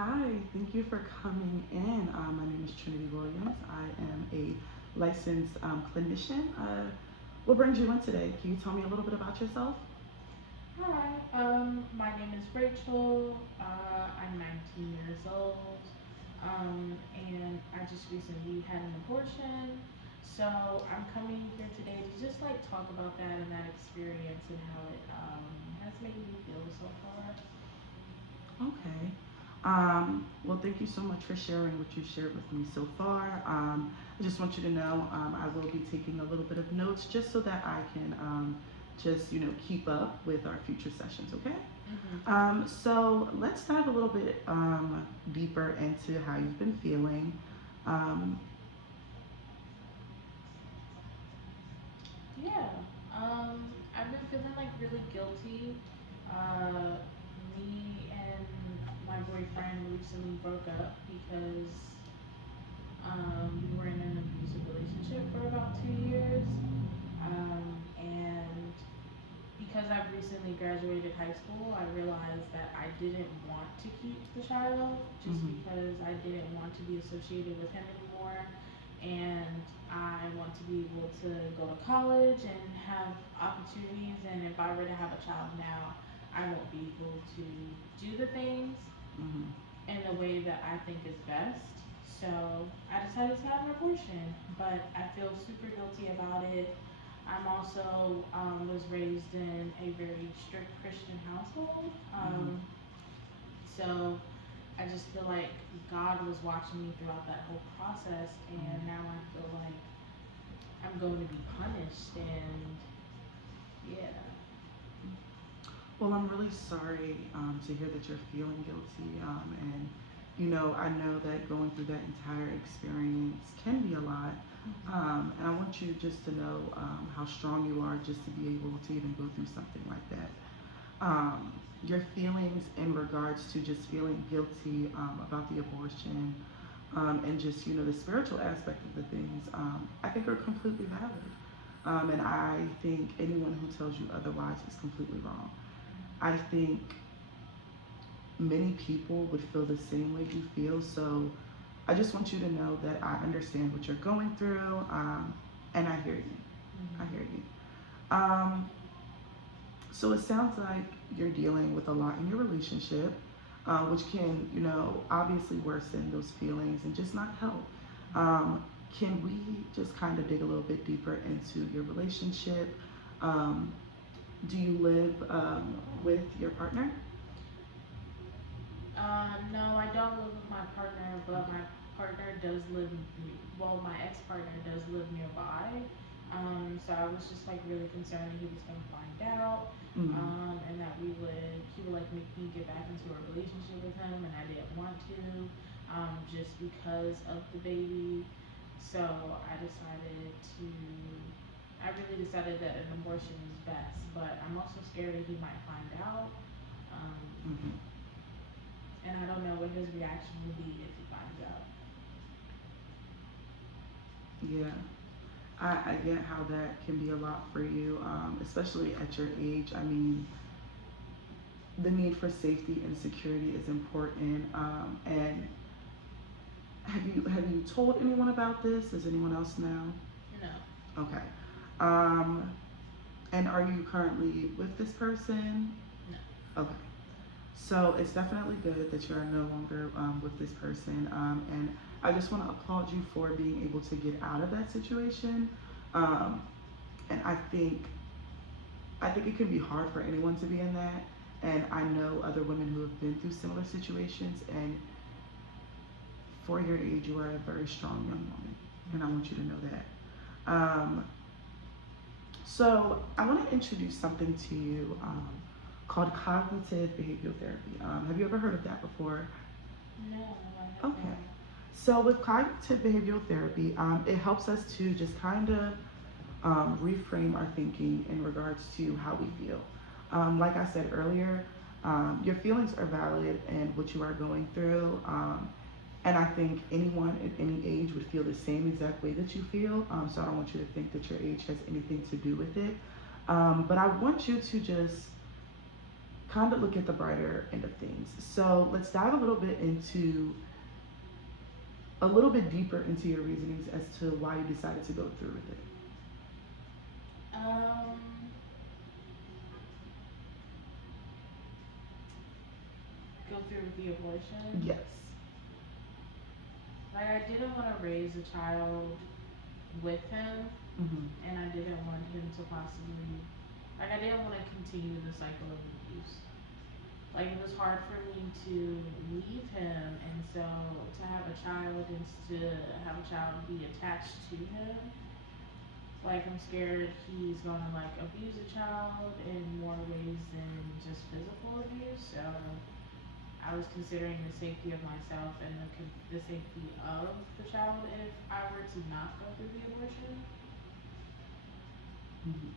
Hi, thank you for coming in. My name is Trinity Williams. I am a licensed clinician. What brings you in today? Can you tell me a little bit about yourself? Hi, my name is Rachel. I'm 19 years old, and I just recently had an abortion. So I'm coming here today to just like talk about that and that experience and how it has made me feel so far. Okay. Well, thank you so much for sharing what you shared with me so far. I just want you to know I will be taking a little bit of notes just so that I can just keep up with our future sessions. Okay. hmm So let's dive a little bit deeper into how you've been feeling. Um, Yeah, I've been feeling like really guilty. Uh, Me and my boyfriend recently broke up because we were in an abusive relationship for about 2 years. And because I've recently graduated high school, I realized that I didn't want to keep the child just mhm, because I didn't want to be associated with him anymore. And I want to be able to go to college and have opportunities. And if I were to have a child now, I won't be able to do the things mhm. in the way that I think is best. So I decided to have an abortion, but I feel super guilty about it. I'm also was raised in a very strict Christian household, Mhm. so I just feel like God was watching me throughout that whole process, and now I feel like I'm going to be punished, and yeah. Well, I'm really sorry to hear that you're feeling guilty. I know that going through that entire experience can be a lot. And I want you just to know how strong you are just to be able to even go through something like that. Your feelings in regards to just feeling guilty about the abortion and just, the spiritual aspect of the things, I think are completely valid. And I think anyone who tells you otherwise is completely wrong. I think many people would feel the same way you feel. So I just want you to know that I understand what you're going through, and I hear you. I Mm-hmm. hear you. Um, so it sounds like you're dealing with a lot in your relationship, which can, obviously worsen those feelings and just not help. Um, can we just kind of dig a little bit deeper into your relationship? Um, do you live with your partner? No, I don't live with my partner, but my partner does live. Well, my ex partner does live nearby. So I was just like really concerned that he was gonna find out, Mm, and that he would like make me get back into a relationship with him, and I didn't want to, just because of the baby. So I really decided that an abortion is best, but I'm also scared that he might find out. Um, hmm. and I don't know what his reaction will be if he finds out. Yeah, I get how that can be a lot for you, especially at your age. I mean, the need for safety and security is important. And have you told anyone about this? Does anyone else know? No. Okay. Um, and are you currently with this person? No. Okay. So it's definitely good that you are no longer with this person. And I just want to applaud you for being able to get out of that situation. Um, and I think it can be hard for anyone to be in that. And I know other women who have been through similar situations. And for your age, you are a very strong young woman. And I want you to know that. So I want to introduce something to you called cognitive behavioral therapy. Have you ever heard of that before? No, I have Okay. not. So with cognitive behavioral therapy, it helps us to just kind of reframe our thinking in regards to how we feel. Like I said earlier, your feelings are valid and what you are going through. And I think anyone at any age would feel the same exact way that you feel. So I don't want you to think that your age has anything to do with it. But I want you to just kind of look at the brighter end of things. So let's dive a little bit deeper into your reasonings as to why you decided to go through with it. Um, go through with the abortion. Yes. Like, I didn't want to raise a child with him, Mhm. and I didn't want him to possibly, like, I didn't want to continue the cycle of abuse. Like, it was hard for me to leave him, and so to have a child and to have a child be attached to him, like, I'm scared he's gonna, like, abuse a child in more ways than just physical abuse. So I was considering the safety of myself and the safety of the child if I were to not go through the abortion. Mhm.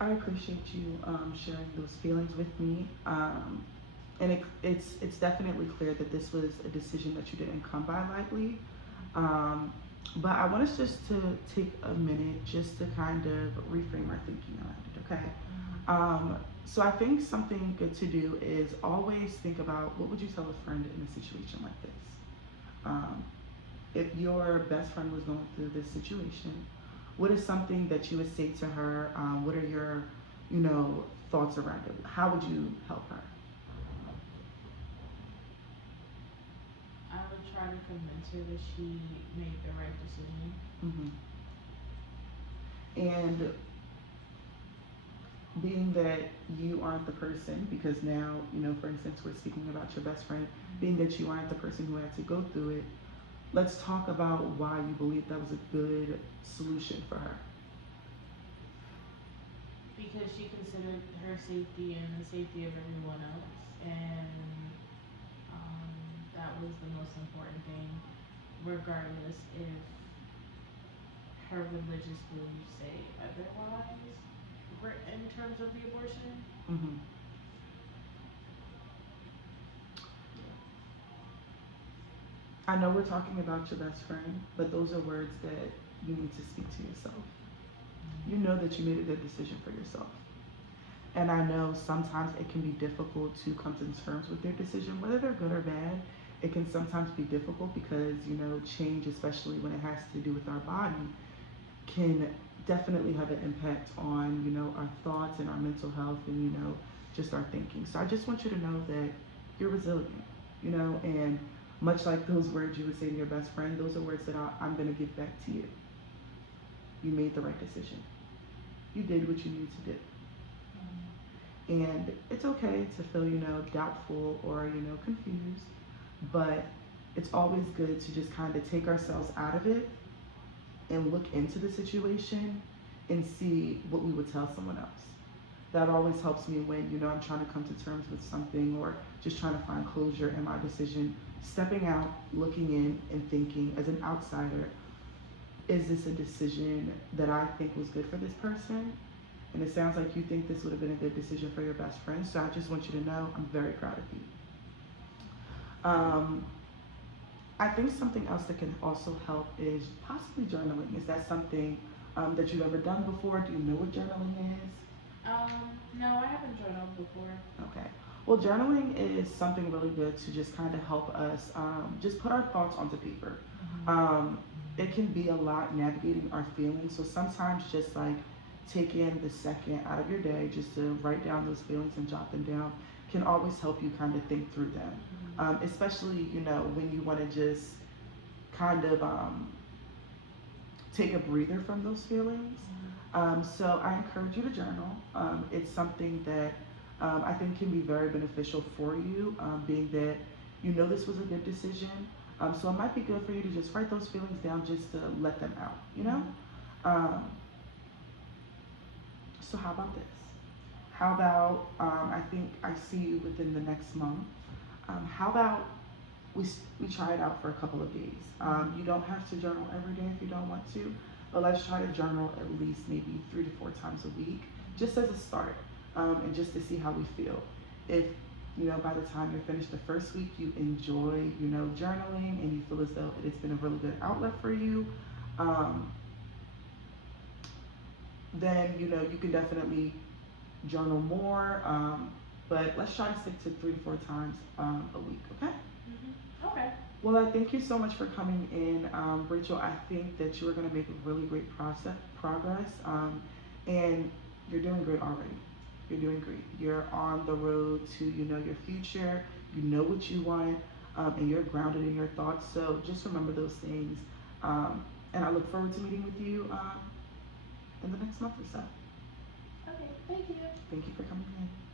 I appreciate you sharing those feelings with me. And it's definitely clear that this was a decision that you didn't come by lightly. But I want us just to take a minute just to kind of reframe our thinking around it, okay? So I think something good to do is always think about what would you tell a friend in a situation like this? If your best friend was going through this situation, what is something that you would say to her? What are your, thoughts around it? How would you help her? I would try to convince her that she made the right decision. And being that you aren't the person, because now, for instance, we're speaking about your best friend, being that you aren't the person who had to go through it, let's talk about why you believe that was a good solution for her. Because she considered her safety and the safety of everyone else, and that was the most important thing, regardless if her religious beliefs say otherwise in terms of the abortion. Mm-hmm. I know we're talking about your best friend, but those are words that you need to speak to yourself. You know that you made a good decision for yourself. And I know sometimes it can be difficult to come to terms with your decision, whether they're good or bad. It can sometimes be difficult because, change, especially when it has to do with our body, can definitely have an impact on, our thoughts and our mental health and, just our thinking. So I just want you to know that you're resilient, and much like those words you would say to your best friend, those are words that I'm going to give back to you. You made the right decision. You did what you needed to do. And it's okay to feel, doubtful or, confused, but it's always good to just kind of take ourselves out of it and look into the situation and see what we would tell someone else. That always helps me when, I'm trying to come to terms with something or just trying to find closure in my decision. Stepping out, looking in, and thinking as an outsider, is this a decision that I think was good for this person? And it sounds like you think this would have been a good decision for your best friend. So I just want you to know I'm very proud of you. I think something else that can also help is possibly journaling. Is that something that you've ever done before? Do you know what journaling is? No, I haven't journaled before. Okay. Well, journaling is something really good to just kind of help us just put our thoughts onto paper. It can be a lot navigating our feelings. So sometimes just like taking the second out of your day just to write down those feelings and jot them down can always help you kind of think through them. Especially, when you want to just kind of take a breather from those feelings. So I encourage you to journal. It's something that I think can be very beneficial for you, being that this was a good decision. So it might be good for you to just write those feelings down just to let them out, So how about this? How about, I think I see you within the next month. How about we try it out for a couple of days? You don't have to journal every day if you don't want to, but let's try to journal at least maybe 3 to 4 times a week, just as a start, and just to see how we feel. If, by the time you're finished the first week, you enjoy, journaling and you feel as though it's been a really good outlet for you, then you know you can definitely journal more. But let's try to stick to 3 to 4 times a week. Okay. Okay. Well, I thank you so much for coming in, Rachel. I think that you are going to make a really great progress, and you're doing great already. You're doing great. You're on the road to, you know, your future. You know what you want, and you're grounded in your thoughts. So just remember those things. And I look forward to meeting with you in the next month or so. Okay. Thank you. Thank you for coming in.